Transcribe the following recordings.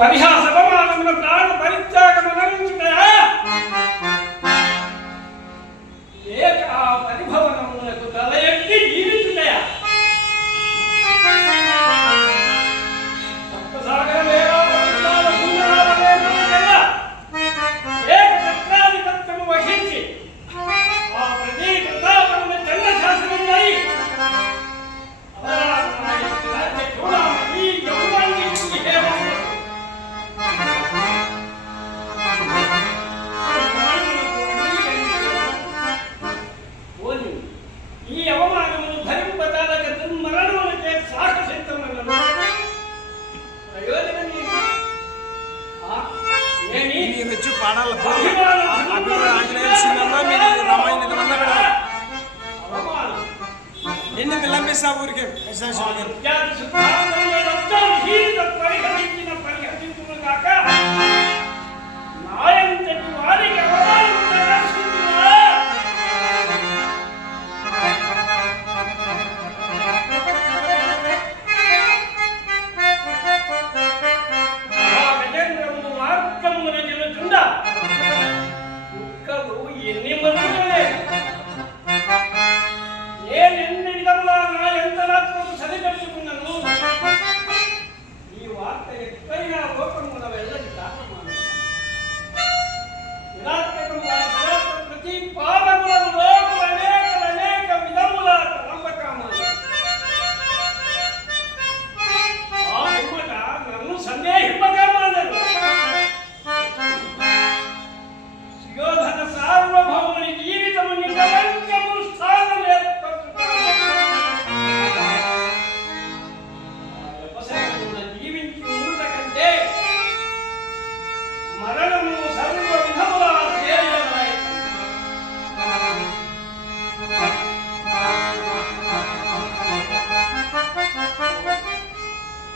పరిహాసమ పరిత్యాగ ఎన్ని పిల్లమ్మేసా ఊరికి విశేషం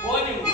Понял?